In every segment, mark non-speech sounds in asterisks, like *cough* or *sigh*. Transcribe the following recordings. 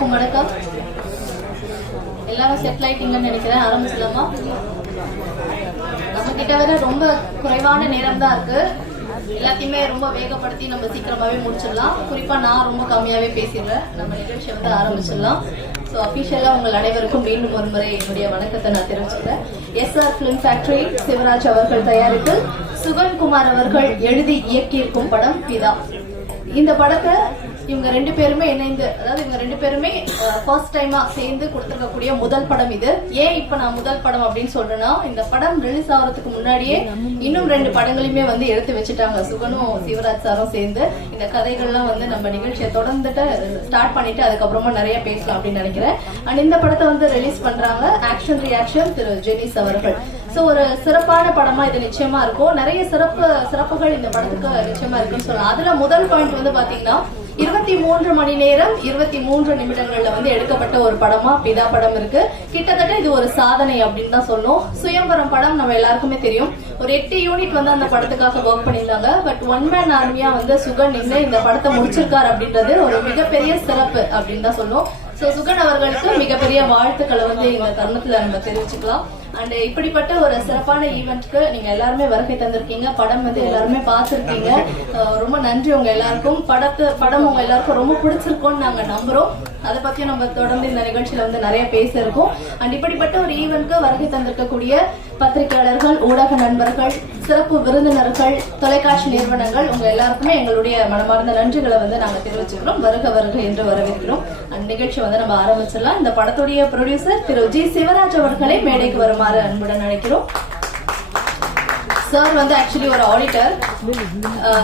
எல்லாருக்கும் வணக்கம். எல்லாரும் செட்டில் ஆயிட்டீங்கன்னு நினைக்கிறேன். ஆரம்பிச்சலாமா நம்ம கிட்ட வர ரொம்ப குறைவான நேரம் தான் இருக்கு. எல்லாத்தையுமே ரொம்ப வேகப்படுத்தி நம்ம சீக்கிரமாவே முடிச்சிடலாம். குறிப்பா நான் ரொம்ப கம்மியாவே பேசிடுறேன். நம்ம நிகழ்ச்சியை வந்து ஆரம்பிச்சிடலாம். ஸோ அஃபிஷியலாக உங்கள் அனைவருக்கும் மீண்டும் ஒரு முறை என்னுடைய வணக்கத்தை நான் தெரிவிச்சுக்கிறேன். எஸ்ஆர் பிலிம் ஃபேக்டரி சிவராஜ் அவர்கள் தயாரித்து சுகன்குமார் அவர்கள் எழுதி இயக்கியிருக்கும் படம் பிதா இந்த படத்தை இவங்க ரெண்டு பேருமே இணைந்து அதாவது இவங்க ரெண்டு பேருமே ஃபர்ஸ்ட் டைமா சேர்ந்து கொடுத்துருக்கக்கூடிய முதல் படம் இது. ஏன் இப்ப நான் முதல் படம் அப்படின்னு சொல்றேன்னா இந்த படம் ரிலீஸ் ஆகிறதுக்கு முன்னாடியே இன்னும் ரெண்டு படங்களையுமே வந்து எடுத்து வச்சுட்டாங்க. சுகனும் சிவராஜ் சாரும் சேர்ந்து. இந்த கதைகள்லாம் வந்து நம்ம நிகழ்ச்சியை தொடர்ந்துட்டு ஸ்டார்ட் பண்ணிட்டு அதுக்கப்புறமா நிறைய பேசலாம் அப்படின்னு நினைக்கிறேன். அண்ட் இந்த படத்தை வந்து ரிலீஸ் பண்றாங்க ஆக்ஷன் ரியாக்ஷன் திரு ஜெனிஸ் அவர்கள். சோ ஒரு சிறப்பான படமா இது நிச்சயமா இருக்கும். நிறைய சிறப்பு சிறப்புகள் இந்த படத்துக்கு நிச்சயமா இருக்குன்னு சொல்லலாம். அதுல முதல் பாயிண்ட் வந்து பாத்தீங்கன்னா இருபத்தி மூன்று மணி நேரம் இருபத்தி மூன்று நிமிடங்கள்ல வந்து எடுக்கப்பட்ட ஒரு படமா பிதா படம் இருக்கு. கிட்டத்தட்ட இது ஒரு சாதனை அப்படின்னு தான் சொன்னோம். சுயம்பரம் படம் நம்ம எல்லாருக்குமே தெரியும். ஒரு எட்டு யூனிட் வந்து அந்த படத்துக்காக ஒர்க் பண்ணியிருந்தாங்க. பட் ஒன் மேன் ஆர்மியா வந்து சுகன் நின்று இந்த படத்தை முடிச்சிருக்காரு அப்படின்றது ஒரு மிகப்பெரிய சிறப்பு அப்படின்னு தான் சொன்னோம். சோ சுகன் அவர்களுக்கு மிகப்பெரிய வாழ்த்துக்களை வந்து இந்த தருணத்துல நம்ம தெரிவிச்சுக்கலாம். அண்ட் இப்படிப்பட்ட ஒரு சிறப்பான ஈவெண்ட்க்கு நீங்க எல்லாருமே வருகை தந்திருக்கீங்க. படம் வந்து எல்லாருமே பார்த்திருக்கீங்க. ரொம்ப நன்றி உங்க எல்லாருக்கும். படத்து படம் உங்க எல்லாருக்கும் ரொம்ப பிடிச்சிருக்கும்னு நாங்க நம்புறோம். அதை பத்தியும் நம்ம தொடர்ந்து இந்த நிகழ்ச்சியில வந்து நிறைய பேச இருக்கோம் அண்ட் இப்படிப்பட்ட ஒரு ஈவெண்ட்க்கு வருகை தந்திருக்கக்கூடிய பத்திரிகையாளர்கள் ஊடக நண்பர்கள் சிறப்பு விருந்தினர்கள் தொலைக்காட்சி நிறுவனங்கள் உங்க எல்லாருக்குமே எங்களுடைய மனமார்ந்த நன்றிகளை வந்து நாங்க தெரிவிச்சுக்கிறோம். வருக வருக என்று வரவேற்கிறோம். நிகழ்ச்சி வந்து நம்ம ஆரம்பிச்சிடலாம். இந்த படத்துடைய ப்ரொடியூசர் திரு ஜி சிவராஜ் அவர்களை மேடைக்கு வருமாறு அன்புடன் நினைக்கிறோம் சார் வந்து ஆக்சுவலி ஒரு ஆடிட்டர்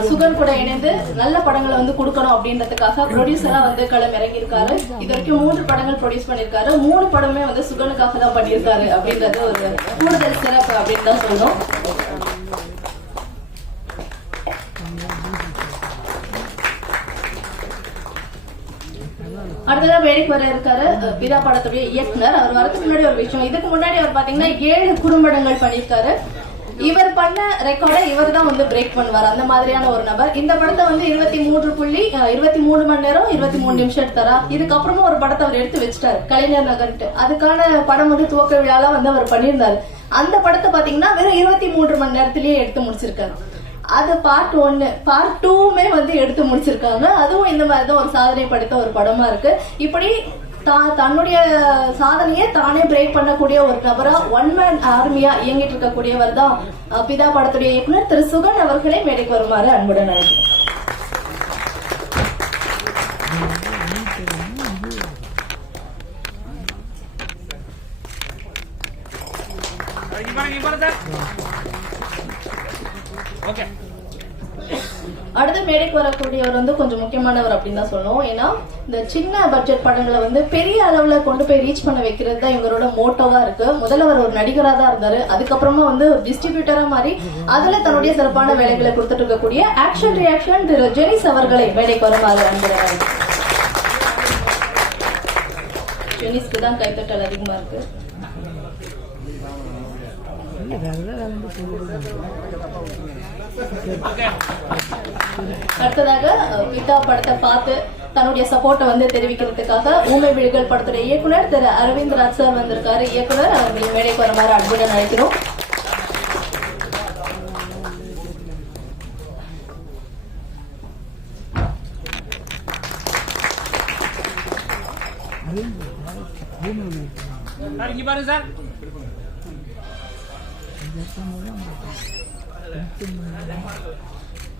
சுகன் கூட இணைந்து நல்ல படங்களை வந்து கொடுக்கணும் அப்படின்றதுக்காக ப்ரொடியூசரா வந்து களம் இறங்கியிருக்காரு இது வரைக்கும் மூன்று படங்கள் ப்ரொடியூஸ் பண்ணியிருக்காரு. மூணு படமே வந்து சுகனுக்காக தான் பண்ணியிருக்காரு அப்படின்றது ஒரு கூடுதல் சிறப்பு அப்படின்னு தான் சொல்லணும். அடுத்ததான் வேலைக்கு வர இருக்காரு பிதா படத்துடைய இயக்குனர். அவர் வரதுக்கு முன்னாடி ஒரு விஷயம். இதுக்கு முன்னாடி அவர் பாத்தீங்கன்னா ஏழு குறும்படங்கள் பண்ணியிருக்காரு. இவர் பண்ண ரெக்கார்டை இவர் தான் வந்து பிரேக் பண்ணுவார். அந்த மாதிரியான ஒரு நபர். இந்த படத்தை வந்து இருபத்தி மூன்று புள்ளி இருபத்தி மூணு மணி நேரம் இருபத்தி மூணு நிமிஷம் எடுத்தாரா? இதுக்கப்புறமா ஒரு படத்தை அவர் எடுத்து வச்சிட்டாரு கலைஞர் நகர்ட்டு அதுக்கான படம் வந்து துவக்க விழாலாம் வந்து அவர் பண்ணியிருந்தாரு. அந்த படத்தை பாத்தீங்கன்னா வெறும் இருபத்தி மூன்று மணி நேரத்திலேயே எடுத்து முடிச்சிருக்காரு. அது பார்ட் ஒன்னு பார்ட் டூவுமே வந்து எடுத்து முடிச்சிருக்காங்க. அதுவும் இந்த மாதிரி தான் ஒரு சாதனை படைத்த ஒரு படமா இருக்கு. இப்படி தா- தன்னுடைய சாதனையை தானே பிரேக் பண்ணக்கூடிய ஒரு நபரா ஒன் மேன் ஆர்மியா இயங்கிட்டு இருக்கக்கூடியவர் தான் பிதா படத்துடைய இயக்குனர் திரு சுகன் அவர்களே மேடைக்கு வருமாறு அன்புடன் அழைக்கிறேன் இங்க பாருங்க சார் ஓகே அடுத்து மேடைக்கு வரக்கூடியவர் வந்து கொஞ்சம் முக்கியமானவர் அப்படின்னு தான் சொல்லணும். ஏன்னா இந்த சின்ன பட்ஜெட் படங்களை வந்து பெரிய அளவுல கொண்டு போய் ரீச் பண்ண வைக்கிறது தான் இவங்களோட மோட்டோவா இருக்கு. முதல்ல அவர் ஒரு நடிகரா தான் இருந்தாரு. அதுக்கப்புறமா வந்து டிஸ்ட்ரிபியூட்டரா மாறி அதுல தன்னுடைய சிறப்பான வேலைகளை கொடுத்துட்டு இருக்கக்கூடிய ஆக்ஷன் ரியாக்ஷன் திரு ஜெனிஸ் அவர்களை மேடைக்கு வருமாறு அன்புடன். ஜெனிஸ்க்கு தான் கைத்தட்டல் அதிகமா இருக்கு. அடுத்ததாக அஹ், பிதா படத்தை பார்த்து தன்னுடைய சப்போர்ட்டை வந்து தெரிவிக்கிறதுக்காக ஊமை விழிகள் படத்துடைய இயக்குனர் திரு அரவிந்த் ராஜ் சார் வந்திருக்காரு. இயக்குனர் அவர்களை மேடைக்கு வருமாறு அன்புடன் அழைக்கிறோம். இங்க பாருங்க சார்.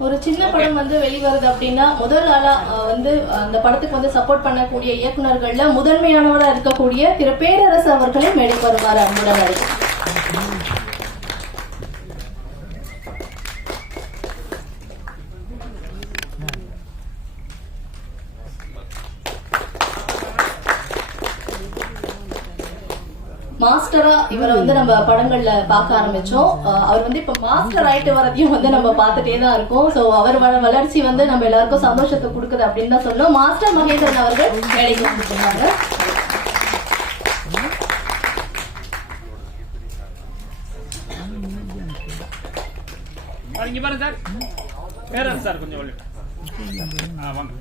ஒரு சின்ன படம் வந்து வெளிவருது அப்படின்னா முதல் ஆளா வந்து அந்த படத்துக்கு வந்து சப்போர்ட் பண்ணக்கூடிய இயக்குநர்கள்ல முதன்மையானவரா இருக்கக்கூடிய திரு. பேரரசு அவர்களே மேடை வருவார் அன்புடன் அழைக்கிறோம் மாஸ்டரா இவரை வந்து நம்ம படங்கள்ல பார்க்க ஆரம்பிச்சோம். அவர் வந்து இப்ப மாஸ்டர் ஆயிட்டு வரதையும் வந்து நம்ம பார்த்துட்டே தான் இருக்கோம். சோ அவர் வளர்ச்சி வந்து நம்ம எல்லாருக்கும் சந்தோஷத்தை கொடுக்குது அப்படின்னு தான் சொல்லணும். மாஸ்டர் மகேந்திரன் அவர்கள் வேலைக்கு வந்துருக்காங்க இங்க பாருங்க சார். பேரன் சார்? கொஞ்சம் ஆ வாங்க.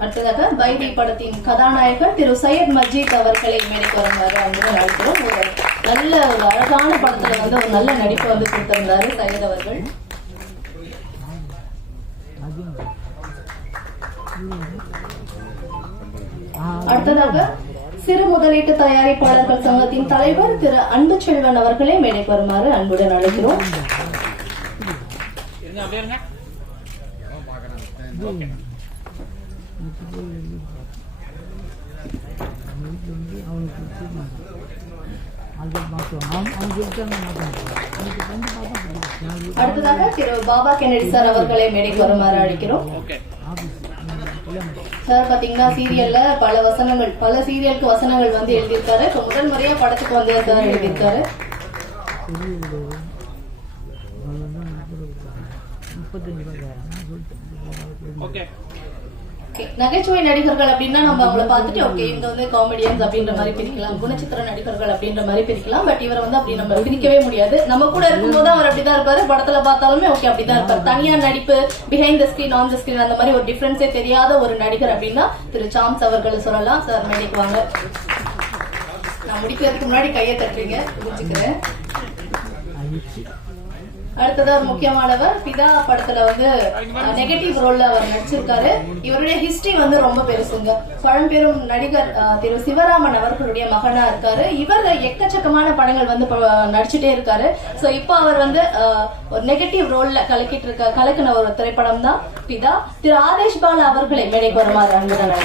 அடுத்ததாக பைதி படத்தின் கதாநாயகர் திரு சையத் மஜீத் அவர்களை மேடைக்கு வருமாறு அன்புடன் அழைக்கிறோம் ஒரு நல்ல ஒரு அழகான படத்துல வந்து ஒரு நல்ல நடிப்பை வந்து கொடுத்திருந்தாரு சையத் அவர்கள். அடுத்ததாக சிறு முதலீட்டு தயாரிப்பாளர்கள் சங்கத்தின் தலைவர் திரு அன்புச்செல்வன் அவர்களை மேடைக்கு வருமாறு அன்புடன் அழைக்கிறோம். அடுத்ததாக திரு பாபா கென்னடி சார் அவர்களை மேடைக்கு வருமாறு அழைக்கிறோம். சார் பாத்தீங்கன்னா சீரியல்ல பல வசனங்கள் பல சீரியலுக்கு வசனங்கள் வந்து எழுதியிருக்காரு. இப்ப முதல் முறையா படத்துக்கு வந்து சார் எழுதியிருக்காரு? ஓகே நகைச்சுவை நடிகர்கள் அப்படின்னா நம்ம அவங்கள பார்த்துட்டு ஓகே இவங்க வந்து காமெடியன்ஸ் அப்படின்ற மாதிரி பிரிக்கலாம். குணச்சித்திர நடிகர்கள் அப்படின்ற மாதிரி பிரிக்கலாம். பட் இவரை வந்து அப்படி நம்ம பிரிக்கவே முடியாது. நம்ம கூட இருக்கும்போது அவர் அப்படிதான் இருப்பாரு. படத்துல பார்த்தாலுமே ஓகே அப்படிதான் இருப்பாரு. தனியா நடிப்பு behind the screen on the screen அந்த மாதிரி ஒரு டிஃபரன்ஸே தெரியாத ஒரு நடிகர் அப்படின்னா திரு சாம்ஸ் அவர்கள் சொல்லலாம். சார் மேடைக்கு வாங்க. நான் முடிக்கிறதுக்கு முன்னாடி கையை தட்டுறீங்க. புரிஞ்சுக்கிறேன் அடுத்ததா முக்கியமானவர் பிதா படத்துல வந்து நெகட்டிவ் ரோல்ல அவர் நடிச்சிருக்காரு. இவருடைய ஹிஸ்டரி வந்து ரொம்ப பெருசுங்க. பழம்பெரும் நடிகர் திரு சிவராமன் அவர்களுடைய மகனா இருக்காரு. இவர் எக்கச்சக்கமான படங்கள் வந்து நடிச்சுட்டே இருக்காரு. சோ இப்போ அவர் வந்து ஒரு நெகட்டிவ் ரோல்ல கலக்கிட்டு இருக்க கலக்கின ஒரு திரைப்படம் தான் பிதா. திரு ஆதேஷ் பாலா அவர்களை மேடைக்கு வருமாறு அன்புடன்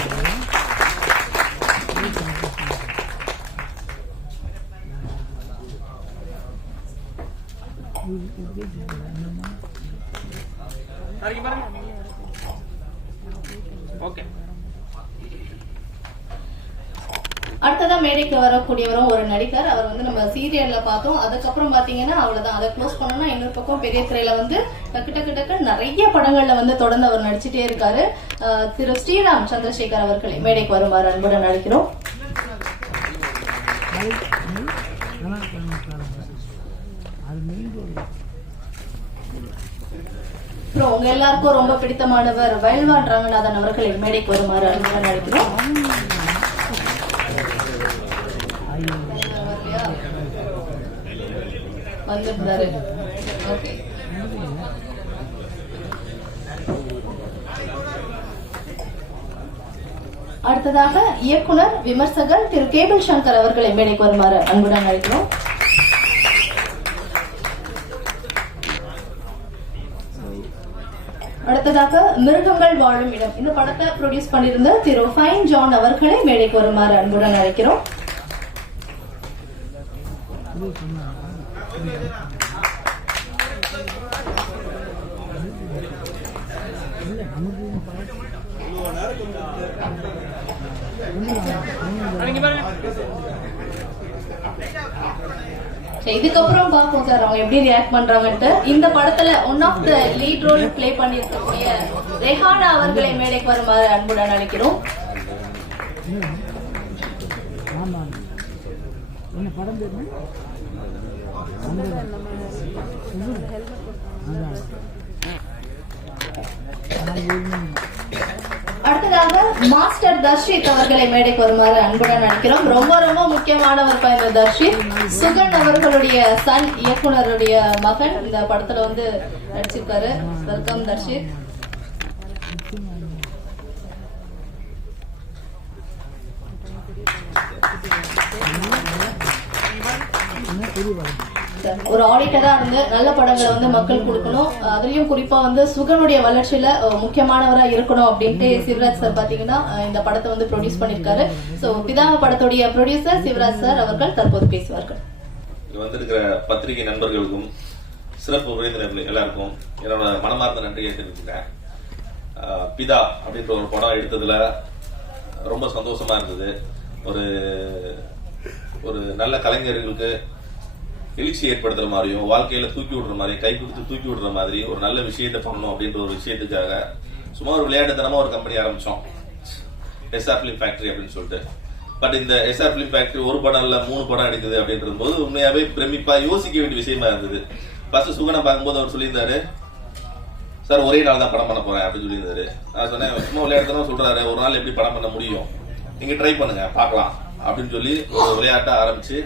அடுத்ததான் மேடைக்கு வரக்கூடியவரும் ஒரு நடிகர். அவர் வந்து நம்ம சீரியல்ல பார்த்தோம். அதுக்கப்புறம் பாத்தீங்கன்னா அவ்வளவுதான். அதை க்ளோஸ் பண்ணோம்னா இன்னொரு பக்கம் பெரிய திரையில வந்து டக்கு டக்கு டக்கு நிறைய படங்கள்ல வந்து தொடர்ந்து அவர் நடிச்சுட்டே இருக்காரு. திரு ஸ்ரீராம் சந்திரசேகர் அவர்களை மேடைக்கு வருமாறு அன்புடன் நடிக்கிறோம் அப்புறம் உங்க எல்லாருக்கும் ரொம்ப பிடித்தமானவர் வயல்வான் ரங்கநாதன் அவர்களை மேடைக்கு வருமாறு அன்புடன் அழைக்கிறோம். வந்திருந்தாரு ஓகே. அடுத்ததாக இயக்குனர் விமர்சகர் திரு கேபிள் சங்கர் அவர்களை மேடைக்கு வருமாறு அன்புடன் அழைக்கிறோம். அடுத்ததாக மிருகங்கள் வாழும் இடம். இந்த படத்தை ப்ரொடியூஸ் பண்ணியிருந்த திரு ஃபைன் ஜான் அவர்களை மேடைக்கு வருமாறு அன்புடன் அழைக்கிறோம். பாருங்க. இதுக்கப்புறம் பார்ப்போம் சார் அவங்க எப்படி ரியாக்ட் பண்றாங்கன்ட்டு. இந்த படத்துல one of the lead role play பண்ணியிருக்கக்கூடிய ரெஹானா அவர்களை மேடைக்கு வருமாறு அன்புடன் அழைக்கிறோம். என்ன படம் அடுத்ததாக மாஸ்டர் தர்ஷித் அவர்களை மேடைக்கு வருமாறு அன்புடன் நினைக்கிறோம் ரொம்ப ரொம்ப முக்கியமானவர் இந்த தர்ஷித். சுகன் அவர்களுடைய சன் இயக்குனருடைய மகன் இந்த படத்துல வந்து நடிச்சிருக்காரு. வெல்கம் தர்ஷித். என்ன ஒரு ஆடிட்டரா இருந்து நல்ல படங்களை வந்து மக்கள் கொடுக்கணும். அதுலயும் குறிப்பா வந்து சுகனுடைய வளர்ச்சியில முக்கியமானவரா இருக்கணும் அப்படின்ட்டு சிவராஜ் சார் பாத்தீங்கன்னா இந்த படத்தை வந்து ப்ரொடியூஸ் பண்ணிருக்காரு. சோ பிதாம படத்துடைய ப்ரொடியூசர் சிவராஜ் சார் அவர்கள் தற்போது பேசுவார்கள். வந்திருக்கிற பத்திரிகை நண்பர்களுக்கும் சிறப்பு விருந்தினர்கள் எல்லாருக்கும் என்னோட மனமார்ந்த நன்றியை தெரிவிக்கிறேன் பிதா அப்படின்ற ஒரு படம் எடுத்ததுல ரொம்ப சந்தோஷமா இருந்தது. ஒரு ஒரு நல்ல கலைஞர்களுக்கு எழுச்சி ஏற்படுத்துற மாதிரியும் வாழ்க்கையில தூக்கி விடுற மாதிரி கை கொடுத்து தூக்கி விடுற மாதிரி ஒரு நல்ல விஷயத்தை பண்ணணும் அப்படின்ற ஒரு விஷயத்துக்காக சும்மா ஒரு விளையாட்டுத்தனமா ஒரு கம்பெனி ஆரம்பிச்சோம். எஸ்ஆர் பிலிம் ஃபேக்டரி அப்படின்னு சொல்லிட்டு. பட் இந்த எஸ்ஆர் பிலிம் ஃபேக்டரி ஒரு படம் இல்ல மூணு படம் எடுக்குது அப்படின்றது போது உண்மையாவே பிரமிப்பா யோசிக்க வேண்டிய விஷயமா இருந்தது. ஃபர்ஸ்ட் சுகனை பார்க்கும்போது அவர் சொல்லியிருந்தாரு சார் ஒரே நாள் தான் படம் பண்ண போறேன் அப்படின்னு சொல்லியிருந்தாரு. நான் சொன்னேன் சும்மா விளையாடுறதுனா சொல்றாரு ஒரு நாள் எப்படி படம் பண்ண முடியும்? நீங்க ட்ரை பண்ணுங்க பார்க்கலாம் அப்படின்னு சொல்லி ஒரு விளையாட்ட ஆரம்பிச்சு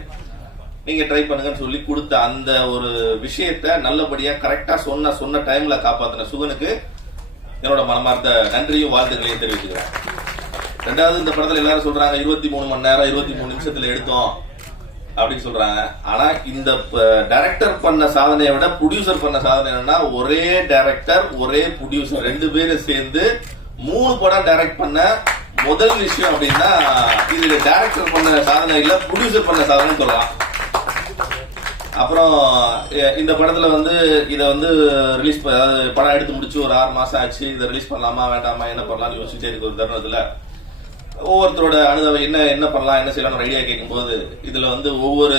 நீங்க ட்ரை பண்ணுங்கன்னு சொல்லி கொடுத்த அந்த ஒரு விஷயத்த நல்லபடியா கரெக்டா சொன்ன சொன்ன டைம்ல காப்பாத்தின சுகனுக்கு என்னோட மனமார்ந்த நன்றியும் வாழ்த்துக்களையும் தெரிவிச்சுக்கிறேன். ரெண்டாவது இந்த படத்துல எல்லாரும் சொல்றாங்க இருபத்தி மூணு மணி நேரம் இருபத்தி மூணு நிமிஷத்துல எடுத்தோம் அப்படின்னு சொல்றாங்க. ஆனா இந்த டைரக்டர் பண்ண சாதனையை விட ப்ரொடியூசர் பண்ண சாதனை என்னன்னா ஒரே டைரக்டர் ஒரே ப்ரொடியூசர் ரெண்டு பேரும் சேர்ந்து மூணு படம் டைரக்ட் பண்ண முதல் விஷயம் அப்படின்னா இது டைரக்டர் பண்ண சாதனை இல்ல ப்ரொடியூசர் பண்ண சாதனை சொல்லலாம். அப்புறம் இந்த படத்துல வந்து இதை வந்து ரிலீஸ் அதாவது படம் எடுத்து முடிச்சு ஒரு ஆறு மாசம் ஆச்சு இதை ரிலீஸ் பண்ணலாமா வேண்டாமா என்ன பண்ணலாம்னு யோசிச்சுட்டே இருக்க ஒரு தருணத்துல. ஒவ்வொருத்தரோட அனுபவம் என்ன என்ன பண்ணலாம் என்ன செய்யலாம் ஐடியா கேட்கும்போது இதுல வந்து ஒவ்வொரு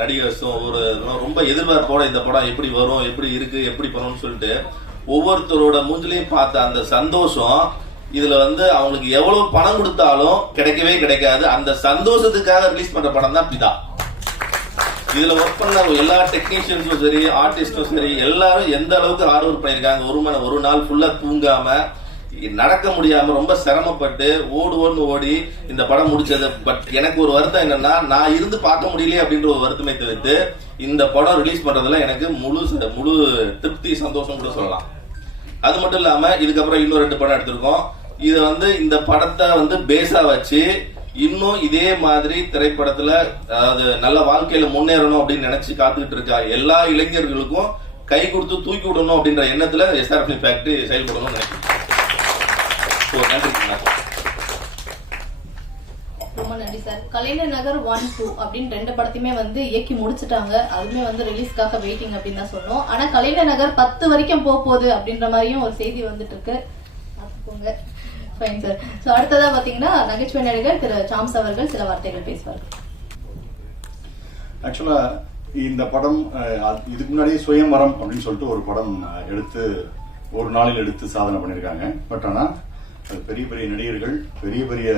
நடிகர்ஸும் ஒவ்வொரு ரொம்ப எதிர்பார்ப்போட இந்த படம் எப்படி வரும் எப்படி இருக்கு எப்படி பண்ணணும்னு சொல்லிட்டு ஒவ்வொருத்தரோட மூஞ்சிலையும் பார்த்த அந்த சந்தோஷம் இதுல வந்து அவங்களுக்கு எவ்வளவு பணம் கொடுத்தாலும் கிடைக்கவே கிடைக்காது. அந்த சந்தோஷத்துக்காக ரிலீஸ் பண்ற படம் தான் பிதா. இதுல ஒர்க் பண்ண எல்லா டெக்னீஷியன்ஸும் சரி ஆர்டிஸ்டும் சரி எல்லாரும் எந்த அளவுக்கு ஹார்ட் ஒர்க் பண்ணிருக்காங்க ஒரு மணி ஒரு நாள் ஃபுல்லா தூங்காம நடக்க முடியாம ரொம்ப சிரமப்பட்டு ஓடு ஓடுன்னு ஓடி இந்த படம் முடிச்சது. பட் எனக்கு ஒரு வருத்தம் என்னன்னா நான் இருந்து பார்க்க முடியலையே அப்படின்ற ஒரு வருத்தமை தவிர்த்து இந்த படம் ரிலீஸ் பண்றதுல எனக்கு முழு முழு திருப்தி சந்தோஷம் கூட சொல்லலாம். அது மட்டும் இல்லாம இதுக்கப்புறம் இன்னும் ரெண்டு படம் எடுத்திருக்கோம். இது வந்து இந்த படத்தை வந்து பேஸா வச்சு இன்னும் இதே மாதிரி திரைப்படத்துல அதாவது நல்ல வாழ்க்கையில முன்னேறணும் அப்படின்னு நினைச்சு காத்துக்கிட்டு இருக்கா எல்லா இளைஞர்களுக்கும் கை கொடுத்து தூக்கி விடணும் அப்படின்ற எண்ணத்துல எஸ்ஆர்எஃப் ஃபேக்டரி செயல்படணும்னு நினைக்கிறேன். ரொம்ப நன்றி sir Kalaignar Nagar one two அப்படின்னு ரெண்டு படத்தையுமே வந்து இயக்கி முடிச்சிட்டாங்க. அதுவுமே வந்து ரிலீஸ்க்காக வெயிட்டிங் அப்படின்னு தான் சொன்னோம். ஆனா கலைஞர் நகர் பத்து வரைக்கும் போக போகுது அப்படின்ற மாதிரியும் ஒரு செய்தி வந்துட்டு இருக்கு. பார்த்துக்கோங்க. ஃபைன் சார் ஸோ அடுத்ததா பாத்தீங்கன்னா நகைச்சுவை நடிகர் திரு சாம்ஸ் அவர்கள் சில வார்த்தைகள் பேசுவார்கள். ஆக்சுவலா இந்த படம் அது- இதுக்கு முன்னாடியே சுயமரம் அப்படின்னு சொல்லிட்டு ஒரு படம் எடுத்து ஒரு நாளில் எடுத்து சாதனை பண்ணியிருக்காங்க. பட் ஆனா பெரிய பெரிய நடிகர்கள் பெரிய பெரிய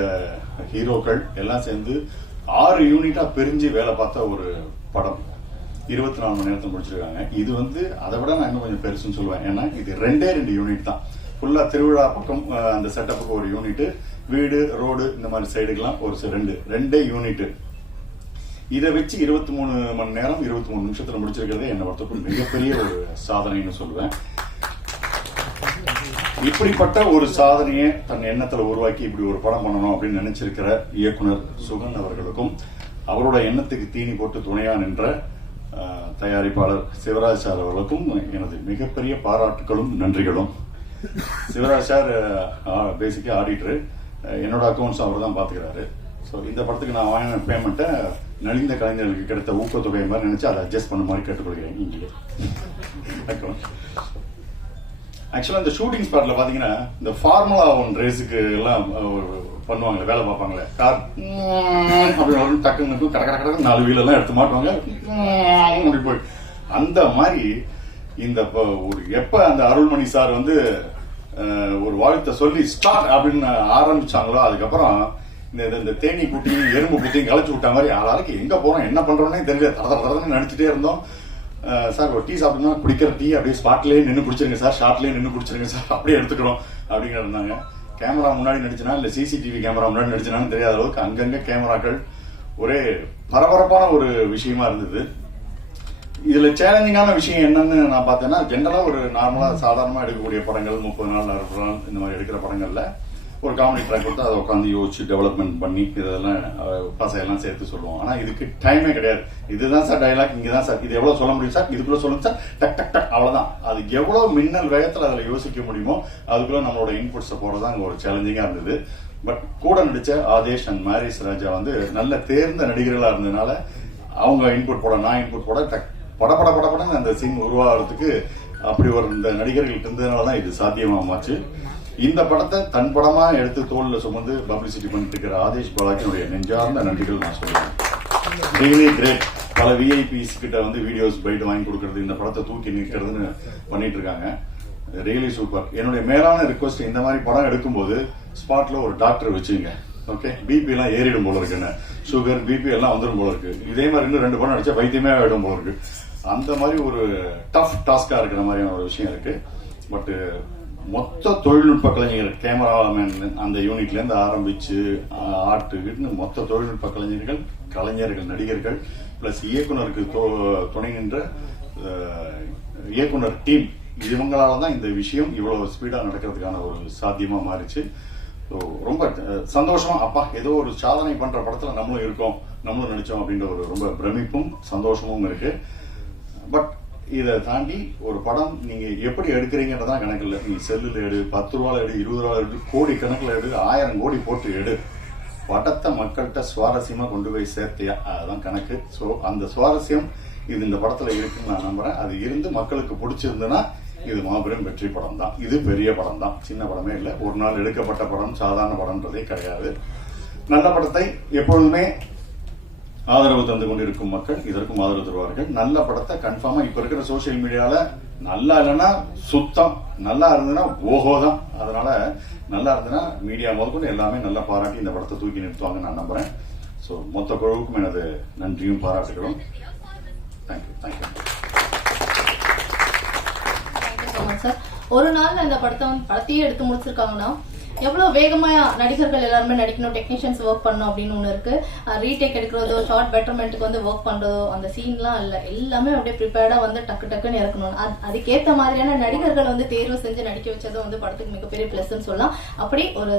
ஹீரோக்கள் எல்லாம் சேர்ந்து ஆறு யூனிட்டா பிரிஞ்சு வேலை பார்த்த ஒரு படம். இருபத்தி நாலு மணி நேரத்தை முடிச்சிருக்காங்க. இது வந்து அதை விட நான் இன்னும் கொஞ்சம் பெருசுன்னு சொல்லுவேன். ஏன்னா இது ரெண்டே ரெண்டு யூனிட் தான். ஃபுல்லா திருவிழா பக்கம் அந்த செட்டப்புக்கு ஒரு யூனிட் வீடு ரோடு இந்த மாதிரி சைடுக்கெல்லாம் ஒரு ரெண்டு ரெண்டே யூனிட் இதை வச்சு இருபத்தி மூணு மணி நேரம் இருபத்தி மூணு நிமிஷத்துல முடிச்சிருக்கிறதே என்னை பொறுத்தவரைக்கும் மிகப்பெரிய ஒரு சாதனைன்னு சொல்லுவேன். இப்படிப்பட்ட ஒரு சாதனையை தன் எண்ணத்துல உருவாக்கி இப்படி ஒரு படம் பண்ணணும் அப்படின்னு நினைச்சிருக்கிற இயக்குனர் சுகன் அவர்களுக்கும் அவரோட எண்ணத்துக்கு தீனி போட்டு துணையா நின்ற தயாரிப்பாளர் சிவராஜ் சார் அவர்களுக்கும் எனது மிகப்பெரிய பாராட்டுகளும் நன்றிகளும். *laughs* சிவராஜ் சார் பேசிக்கா ஆடிட்டரு என்னோட அக்கௌண்ட்ஸ் அவர் தான் பாத்துக்கிறாரு. ஸோ இந்த படத்துக்கு நான் வாங்கின பேமெண்ட்டை நலிந்த கலைஞர்களுக்கு கிடைத்த ஊக்கத்தொகை மாதிரி நினைச்சு அதை அட்ஜஸ்ட் பண்ண மாதிரி கேட்டுக்கொள்கிறேன் இங்கே அக்கௌண்ட் ஆக்சுவலாக இந்த ஷூட்டிங் ஸ்பாட்ல பாத்தீங்கன்னா இந்த ஃபார்முலா ஒன் ரேஸுக்கு எல்லாம் பண்ணுவாங்களே வேலை பார்ப்பாங்களே. கார் அப்படின்னு டக்குன்னு இருக்கும், கட கட நாலு வீலெல்லாம் எடுத்து மாட்டுவாங்க. அப்படி போய். அந்த மாதிரி இந்த ஒரு எப்ப அந்த அருள்மணி சார் வந்து ஒரு வாழ்த்தை சொல்லி ஸ்டார்ட் அப்படின்னு ஆரம்பிச்சாங்களோ அதுக்கப்புறம் இந்த இந்த- இந்த தேனி குட்டியும் எறும்பு குட்டியும் கலைச்சு விட்ட மாதிரி ஆளாளுக்கு எங்க போறோம் என்ன பண்றோம்னே தெரியல. தட தட தடன்னு நினைச்சிட்டே இருந்தோம். சார் ஒரு டீ சாப்பிடணும் குடிக்கிற டீ அப்படியே ஸ்பாட்லேயே நின்று குடிச்சிருங்க சார் ஷார்ட்லேயே நின்று குடிச்சிருங்க சார் அப்படியே எடுத்துக்கிறோம் அப்படிங்கிற இருந்தாங்க. கேமரா முன்னாடி நடிச்சனா இல்ல சிசிடிவி கேமரா முன்னாடி நடிச்சனான்னு தெரியாத அளவுக்கு அங்கங்க கேமராக்கள் ஒரே பரபரப்பான ஒரு விஷயமா இருந்தது. இதுல சேலஞ்சிங்கான விஷயம் என்னன்னு நான் பார்த்தேன்னா ஜென்ரலா ஒரு நார்மலா சாதாரணமா எடுக்கக்கூடிய படங்கள் முப்பது நாள் அறுபது நாள் இந்த மாதிரி எடுக்கிற படங்கள்ல ஒரு காமெடி ட்ராக் கொடுத்து அதை உட்காந்து யோசிச்சு டெவலப்மெண்ட் பண்ணி இதெல்லாம் பசையெல்லாம் சேர்த்து சொல்லுவோம். ஆனா இதுக்கு டைமே கிடையாது. இதுதான் சார் டைலாக் இங்கே தான் சார் இது எவ்வளவு சொல்ல முடியும் சார் இதுக்குள்ள சொல்லுங்க சார் டக் டக் டக் அவ்வளவுதான். அது எவ்வளவு மின்னல் வேகத்துல அதுல யோசிக்க முடியுமோ அதுக்குள்ள நம்மளோட இன்புட்ஸை போடுறது அங்க ஒரு சேலஞ்சிங்கா இருந்தது. பட் கூட நடிச்ச ஆதேஷ் அண்ட் மாரிஸ் ராஜா வந்து நல்ல தேர்ந்த நடிகர்களா இருந்ததுனால அவங்க இன்புட் போட நான் இன்புட் போட டக் பட பட பட அந்த சீன் உருவாகிறதுக்கு அப்படி ஒரு இந்த நடிகர்கள் இருந்ததுனால தான் இது சாத்தியமாமாச்சு இந்த படத்தை தன் படமா எடுத்து தோல்ல சுமந்து பப்ளிசிட்டி பண்ணிட்டு இருக்கிற ஆதேஷ் பாலாஜினுடைய நெஞ்சார்ந்த நன்றிகள் நான் சொல்றேன். ரியலி கிரேட் பல விஐபிஸ் கிட்ட வந்து வீடியோஸ் போயிட்டு வாங்கி கொடுக்கறது இந்த படத்தை தூக்கி நிற்கிறதுன்னு பண்ணிட்டு இருக்காங்க ரியலி சூப்பர் என்னுடைய மேலான ரிக்வஸ்ட் இந்த மாதிரி படம் எடுக்கும்போது ஸ்பாட்ல ஒரு டாக்டர் வச்சுங்க. ஓகே பிபி எல்லாம் ஏறிடும் போல இருக்குன்னு. சுகர் பிபி எல்லாம் வந்துடும் போல இருக்கு. இதே மாதிரி இன்னும் ரெண்டு படம் நடிச்சா வைத்தியமே ஆயிடும் போல இருக்கு. அந்த மாதிரி ஒரு டஃப் டாஸ்கா இருக்கிற மாதிரியான ஒரு விஷயம் இருக்கு. பட்டு மொத்த தொழில்நுட்ப கலைஞர்கள் கேமராமேன் அந்த யூனிட்ல இருந்து ஆரம்பிச்சு ஆ- மொத்த தொழில்நுட்ப கலைஞர்கள் கலைஞர்கள் நடிகர்கள் பிளஸ் இயக்குனருக்கு தொ- துணை நின்ற இயக்குனர் டீம் இவங்களால தான் இந்த விஷயம் இவ்வளவு ஸ்பீடா நடக்கிறதுக்கான ஒரு சாத்தியமா மாறிச்சு. ஸோ ரொம்ப அஹ், சந்தோஷமா. அப்பா ஏதோ ஒரு சாதனை பண்ற படத்துல நம்மளும் இருக்கோம் நம்மளும் நடிச்சோம் அப்படின்ற ஒரு ரொம்ப பிரமிப்பும் சந்தோஷமும் இருக்கு. பட் இதை தாண்டி ஒரு படம் நீங்க எப்படி எடுக்கிறீங்கன்றதான் கணக்கு இல்லை. நீ செல்லுல எடு பத்து ரூபால எடு இருபது ரூபால எடு கோடி கணக்குல எடு ஆயிரம் கோடி போட்டு எடு. படத்தை மக்கள்கிட்ட சுவாரஸ்யமா கொண்டு போய் சேர்த்தியா? அதுதான் கணக்கு. ஸோ அந்த சுவாரஸ்யம் இது இந்த படத்துல இருக்குன்னு நான் நம்புறேன். அது இருந்து மக்களுக்கு பிடிச்சிருந்ததுன்னா இது மாபெரும் வெற்றி படம் தான். இது பெரிய படம் தான். சின்ன படமே இல்லை. ஒரு நாள் எடுக்கப்பட்ட படம் சாதாரண படம்ன்றதே கிடையாது. நல்ல படத்தை எப்பொழுதுமே ஆதரவு தந்து கொண்டிருக்கும் மக்கள் இதற்கும் ஆதரவு தருவார்கள். நல்ல படத்தை கன்ஃபார்மா இப்ப இருக்கிற சோசியல் மீடியால நல்லா இல்லைன்னா சுத்தம் நல்லா இருந்ததுன்னா ஓஹோ தான். அதனால நல்லா இருந்ததுன்னா மீடியா முதற்கொண்டு எல்லாமே நல்லா பாராட்டி இந்த படத்தை தூக்கி நிறுத்துவாங்க நான் நம்புறேன். ஸோ மொத்த குழுவுக்கும் எனது நன்றியும் பாராட்டுகளும். தேங்க்யூ தேங்க்யூ சார் ஒரு நாள் இந்த படத்தை வந்து படத்தையே எடுத்து முடிச்சிருக்காங்கன்னா எவ்வளவு வேகமா நடிகர்கள் எல்லாருமே நடிக்கணும் டெக்னீஷியன்ஸ் ஒர்க் பண்ணணும் அப்படின்னு ஒண்ணு இருக்கு. ரீடேக் எடுக்கிறதோ ஷார்ட் பெட்டர்மெண்ட்டுக்கு வந்து ஒர்க் பண்றதோ அந்த சீன்லாம் இல்ல. எல்லாமே அப்படியே ப்ரிப்பேர்டா வந்து டக்கு டக்குன்னு இறக்கணும். அது அதுக்கேத்த மாதிரியான நடிகர்கள் வந்து தேர்வு செஞ்சு நடிக்க வச்சதும் வந்து படத்துக்கு மிகப்பெரிய பிளஸ்ன்னு சொல்லலாம். அப்படி ஒரு